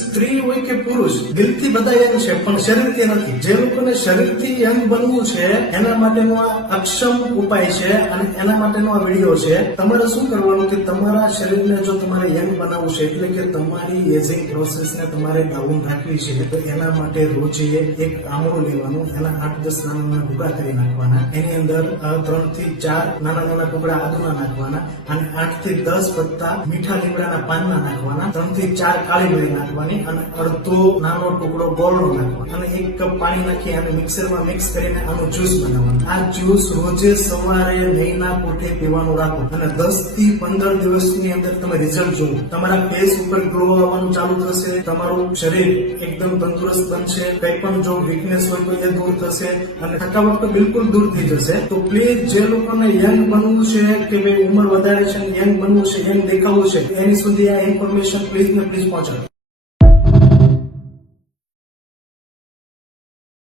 સ્ત્રી હોય કે પુરુષ, દિલથી બધા યંગ છે પણ શરીરથી નથી. જે લોકોને શરીરથી યંગ બનવું છે એના માટેનો આ અક્ષમ ઉપાય છે અને એના માટેનો આ વિડીયો છે. તમારે શું કરવાનું કે તમારા શરીરને જો તમારે યંગ બનાવવું છે એટલે કે તમારી એજિંગ પ્રોસેસને તમારે ડાઉન રાખવી છે તો એના માટે રોજે એક આમળું લેવાનું, એના 8-10 નાના ભૂકા કરી નાખવાના, એની અંદર 3 થી 4 નાના ટુકડા આદુના નાખવાના અને 8 થી 10 પત્તા મીઠા લીમડાના પાનના નાખવાના, 3 થી 4 કાળી મરી નાખવાની અને અડધો નાનો ટુકડો ગોળનો નાખવાનો અને 1 કપ પાણી નાખી અને મિક્સરમાં મિક્સ કરીને આનું જ્યુસ બનાવવાનું. આ જ્યુસ રોજે સવારે નહીના કોઠે પીવાનું રાખો અને 10 થી 15 દિવસની અંદર તમે રિઝલ્ટ જુઓ. તમારા ફેસ ઉપર ગ્લો આવવાનું ચાલુ થશે, તમારું શરીર એકદમ તંદુરસ્ત બનશે, કઈ પણ જો વીકનેસ હોય તો એ દૂર થશે અને થકાવટ તો બિલકુલ દૂર થઈ જશે. તો પ્લીઝ જે લોકોને યંગ બનવું છે કે ભાઈ ઉંમર વધારે છે, યંગ બનવું છે, યંગ દેખાવું છે, એની સુધી આ ઇન્ફોર્મેશન પ્લીઝ ને પ્લીઝ પહોંચાડો.